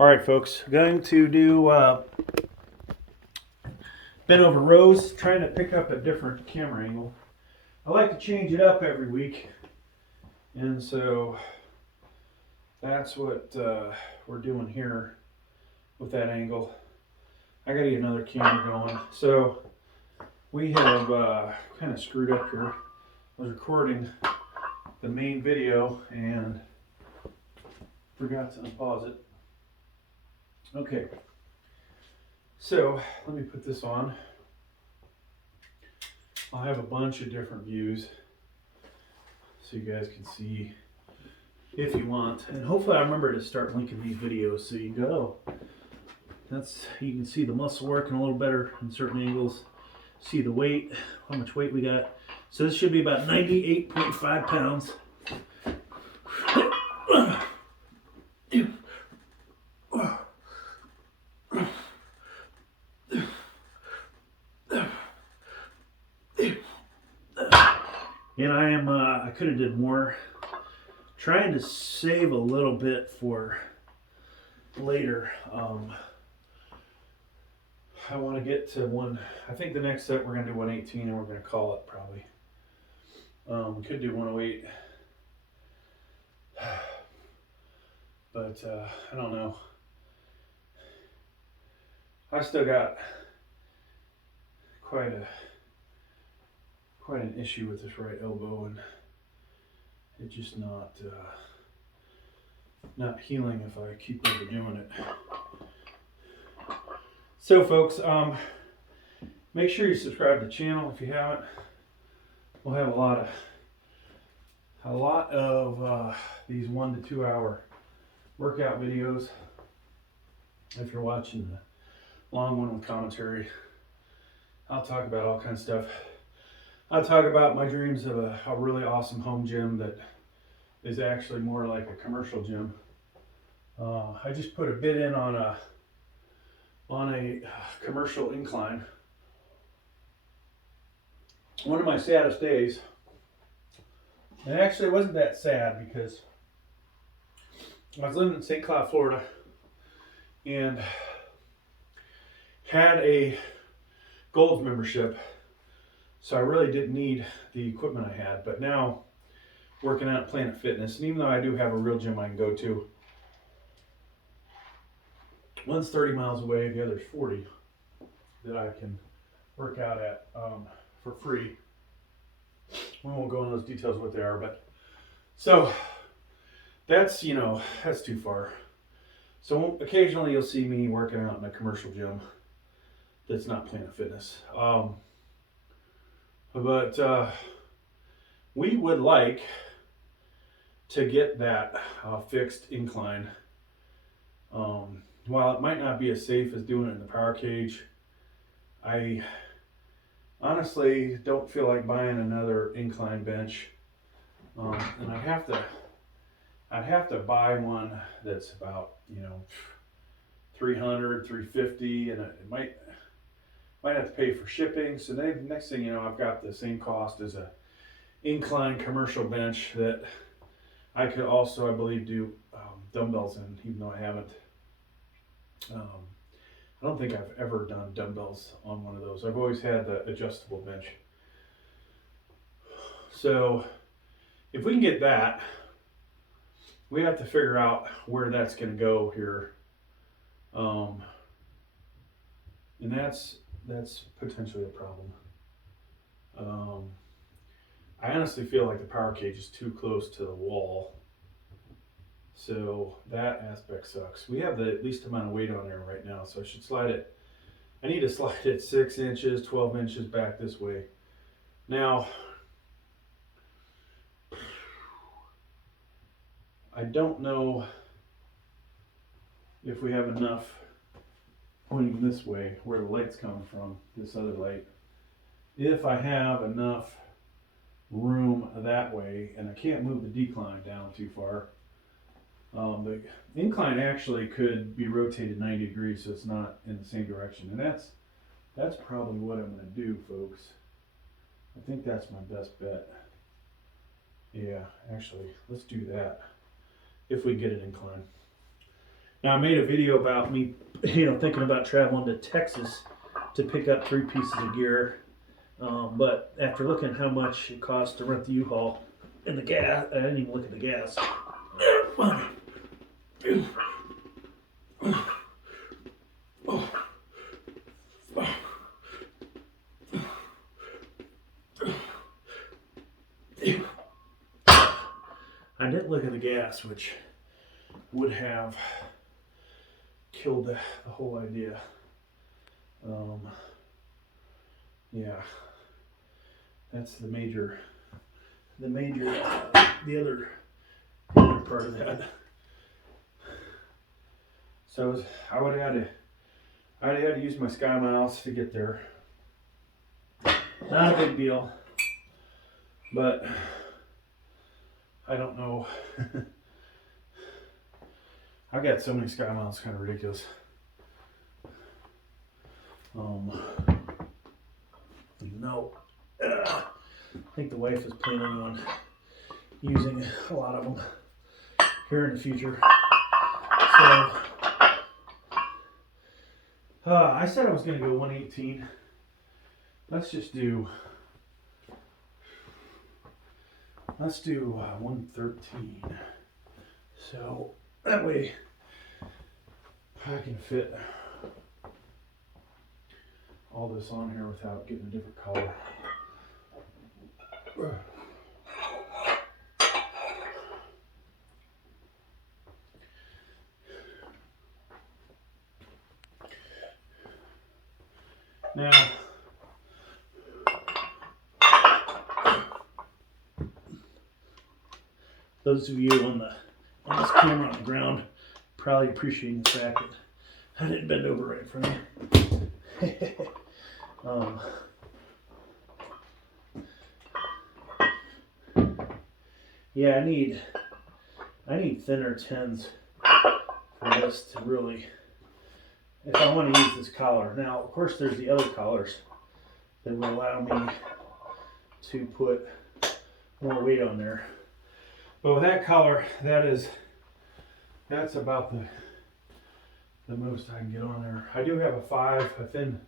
All right, folks, going to do bent over rows, trying to pick up a different camera angle. I like to change it up every week, and so that's what we're doing here with that angle. I gotta get another camera going. So we have kind of screwed up here. I was recording the main video and forgot to unpause it. Okay, so let me put this on. I'll have a bunch of different views so you guys can see if you want. And hopefully I remember to start linking these videos so you go. You can see the muscle working a little better in certain angles. See the weight, how much weight we got. So this should be about 98.5 pounds. And I could have did more. Trying to save a little bit for later. I want to get to I think the next set we're going to do 118 and we're going to call it probably. We could do 108. But I don't know. I still got quite an issue with this right elbow, and it's just not healing if I keep overdoing it. So folks, make sure you subscribe to the channel if you haven't. We'll have a lot of these 1 to 2 hour workout videos. If you're watching the long one with commentary, I'll talk about all kinds of stuff. I'll talk about my dreams of a really awesome home gym that is actually more like a commercial gym. I just put a bit in on a commercial incline. One of my saddest days, and actually it wasn't that sad because I was living in St. Cloud, Florida, and had a Gold membership, so I really didn't need the equipment I had. But now, working out at Planet Fitness, and even though I do have a real gym I can go to, one's 30 miles away, the other's 40, that I can work out at for free. We won't go into those details what they are, but so that's that's too far. So occasionally you'll see me working out in a commercial gym that's not Planet Fitness. But we would like to get that fixed incline. While it might not be as safe as doing it in the power cage, I honestly don't feel like buying another incline bench. And I'd have to buy one that's about 300, 350, and it might have to pay for shipping. So then next thing you know, I've got the same cost as a incline commercial bench that I could also, I believe, do dumbbells in, even though I haven't. I don't think I've ever done dumbbells on one of those. I've always had the adjustable bench. So if we can get that, we have to figure out where that's going to go here. And that's potentially a problem. I honestly feel like the power cage is too close to the wall. So that aspect sucks. We have the least amount of weight on there right now, so I should slide it. I need to slide it 6 inches, 12 inches back this way. Now, I don't know if we have enough pointing this way where the light's coming from, this other light. If I have enough room that way, and I can't move the decline down too far. The incline actually could be rotated 90 degrees so it's not in the same direction, and that's probably what I'm going to do, folks. I think that's my best bet. Yeah, actually, let's do that if we get an incline. Now I made a video about me, thinking about traveling to Texas to pick up 3 pieces of gear. But after looking at how much it costs to rent the U-Haul and the gas, I didn't even look at the gas. I didn't look at the gas, which would have killed the whole idea. Yeah, that's the other part of that. So I would have had to use my Sky Miles to get there. Not a big deal, but I don't know. I've got so many Sky Miles, kind of ridiculous. No, I think the wife is planning on using a lot of them here in the future. So I said I was going to go 118. Let's do 113. So that way I can fit all this on here without getting a different color. Now, those of you on this camera on the ground probably appreciating the fact that I didn't bend over right in front of you. Yeah, I need thinner tins for this to really, if I want to use this collar. Now, of course, there's the other collars that will allow me to put more weight on there. But with that collar, that's about the most I can get on there. I do have a thin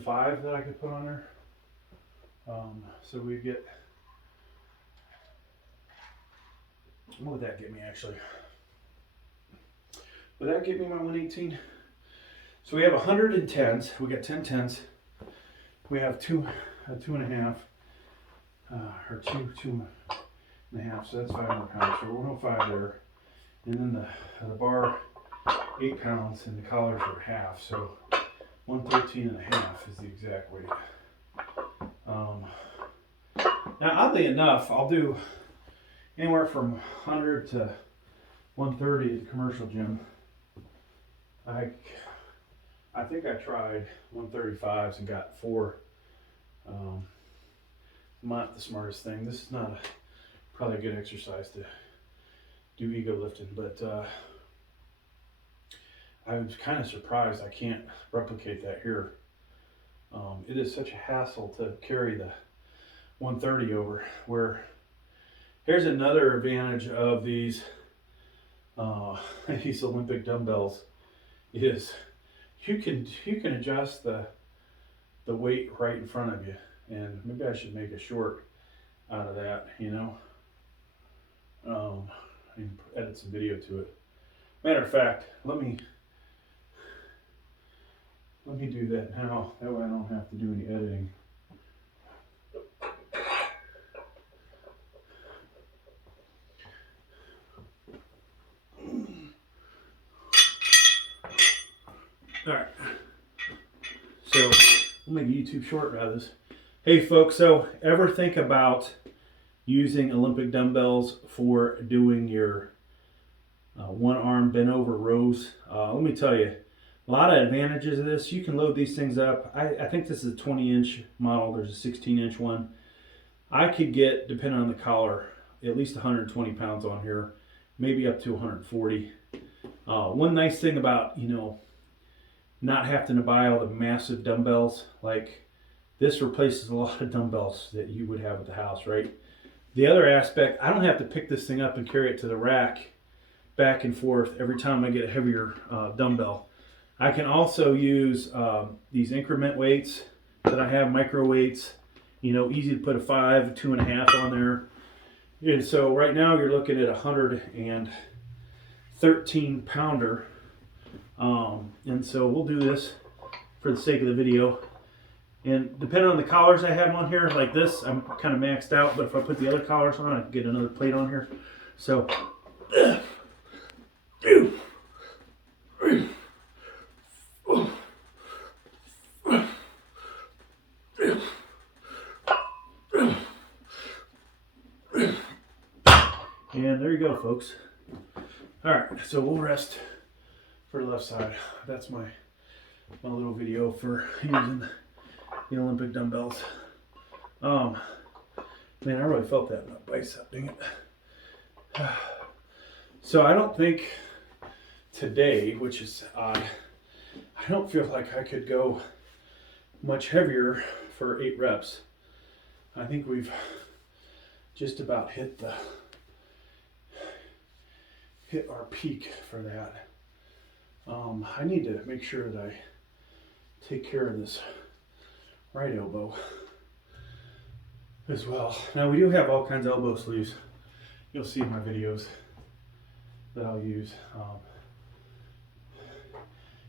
5 that I could put on there. So we get, what would that get me actually? Would that get me my 118? So we have 110s. We got 10 tens. We have a 2.5, or two and a half. So that's 5 more pounds. So 105 there. And then the bar, 8 pounds, and the collars are half. So 113.5 is the exact weight. Now, oddly enough, I'll do anywhere from 100 to 130 at the commercial gym. I think I tried 135s and got 4. Not the smartest thing. This is not probably a good exercise to do ego lifting, but I was kind of surprised I can't replicate that here. It is such a hassle to carry the 130 over, where here's another advantage of these Olympic dumbbells is you can adjust the weight right in front of you. And maybe I should make a short out of that, and edit some video to it. Matter of fact, let me do that now. That way I don't have to do any editing. All right. So we'll make a YouTube short out of this. Hey folks, so ever think about using Olympic dumbbells for doing your one arm bent over rows? Let me tell you, a lot of advantages of this. You can load these things up. I think this is a 20-inch model. There's a 16-inch one. I could get, depending on the collar, at least 120 pounds on here, maybe up to 140. One nice thing about, not having to buy all the massive dumbbells, like this replaces a lot of dumbbells that you would have at the house, right? The other aspect, I don't have to pick this thing up and carry it to the rack back and forth every time I get a heavier dumbbell. I can also use these increment weights that I have, micro weights, you know, easy to put a 5, a 2.5 on there. And so right now you're looking at a 113 pounder. And so we'll do this for the sake of the video. And depending on the collars I have on here, like this, I'm kind of maxed out, but if I put the other collars on, I can get another plate on here. So, and there you go, folks. All right, so we'll rest for the left side. That's my little video for using the Olympic dumbbells. Man, I really felt that in my bicep, dang it. So I don't think today, which is odd, I don't feel like I could go much heavier for 8 reps. I think we've just about hit our peak for that. I need to make sure that I take care of this right elbow as well. Now we do have all kinds of elbow sleeves. You'll see in my videos that I'll use.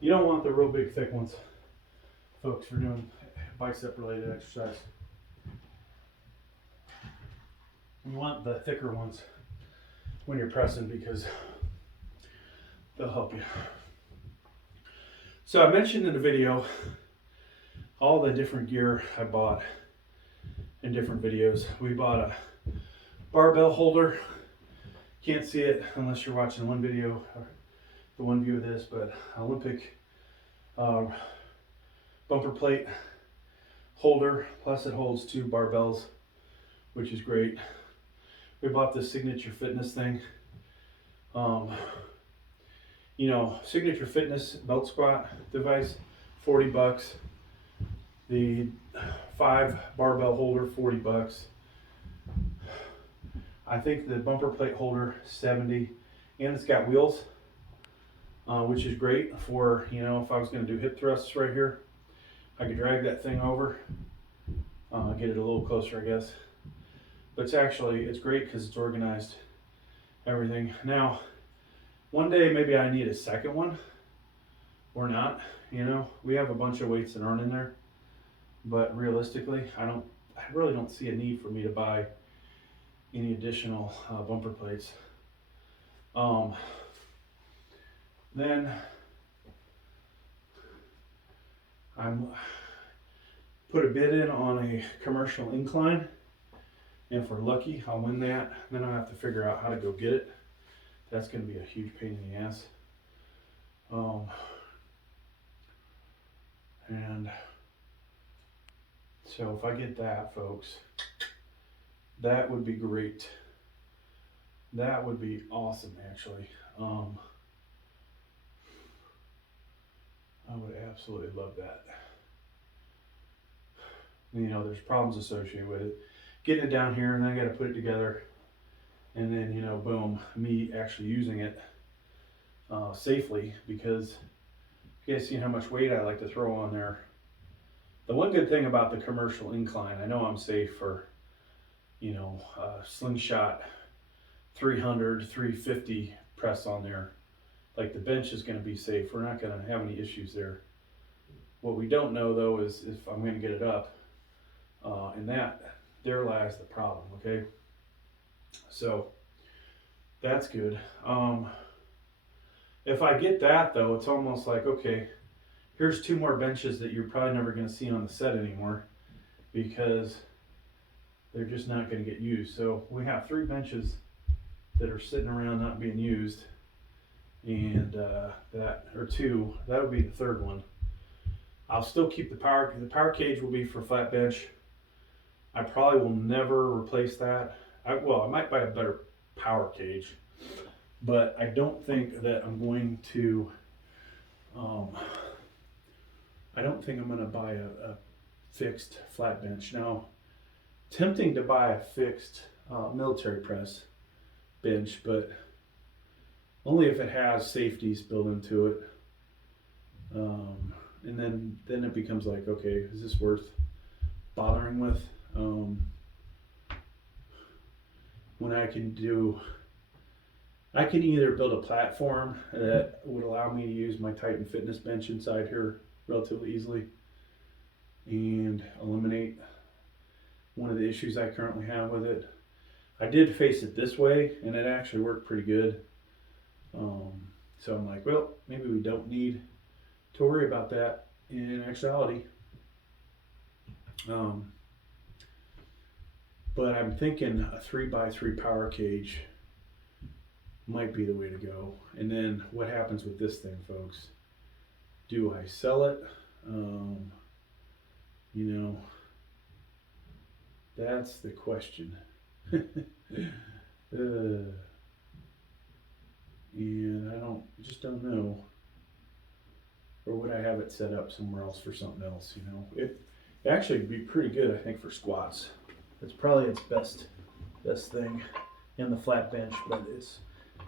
You don't want the real big thick ones, folks, for doing bicep related exercise. You want the thicker ones when you're pressing because they'll help you. So I mentioned in the video all the different gear I bought in different videos. We bought a barbell holder. Can't see it unless you're watching one video or the one view of this, but Olympic bumper plate holder, plus it holds 2 barbells, which is great. We bought this Signature Fitness thing. You know, Signature Fitness belt squat device, $40. The 5 barbell holder, $40. I think the bumper plate holder, $70, and it's got wheels, which is great for, you know, if I was going to do hip thrusts right here, I could drag that thing over, get it a little closer, I guess. But it's great because it's organized, everything. Now, one day maybe I need a second one, or not. You know, we have a bunch of weights that aren't in there, but realistically, I really don't see a need for me to buy any additional bumper plates. Then I'm put a bid in on a commercial incline, and if we're lucky, I'll win that. Then I'll have to figure out how to go get it. That's going to be a huge pain in the ass. And so if I get that, folks, that would be great. That would be awesome, actually. I would absolutely love that. You know, there's problems associated with it. Getting it down here, and then I got to put it together. And then, you know, boom, me actually using it safely, because you guys see how much weight I like to throw on there. The one good thing about the commercial incline, I know I'm safe for, you know, slingshot 300, 350 press on there. Like the bench is going to be safe. We're not going to have any issues there. What we don't know though is if I'm going to get it up, and there lies the problem. Okay, so that's good. If I get that though, it's almost like, okay, here's 2 more benches that you're probably never going to see on the set anymore, because they're just not going to get used. So we have 3 benches that are sitting around not being used, and that would be the 3rd one. I'll still keep the power cage will be for flat bench. I probably will never replace that. I might buy a better power cage, but I don't think that I'm going to I don't think I'm going to buy a fixed flat bench. Now, tempting to buy a fixed military press bench, but only if it has safeties built into it. And then it becomes like, okay, is this worth bothering with? When I can either build a platform that would allow me to use my Titan fitness bench inside here relatively easily and eliminate one of the issues I currently have with it. I did face it this way and it actually worked pretty good. So I'm like, well, maybe we don't need to worry about that in actuality. But I'm thinking a 3x3 power cage might be the way to go. And then what happens with this thing, folks? Do I sell it? You know, that's the question. And I just don't know. Or would I have it set up somewhere else for something else, you know? It actually would be pretty good, I think, for squats. It's probably its best thing in the flat bench, but it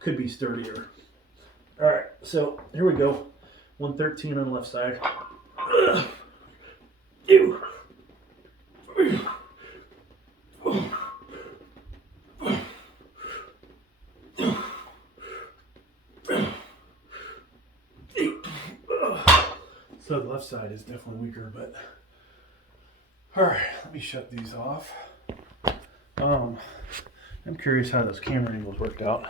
could be sturdier. All right, so here we go. 113 on the left side. So the left side is definitely weaker, but all right, let me shut these off. I'm curious how those camera angles worked out.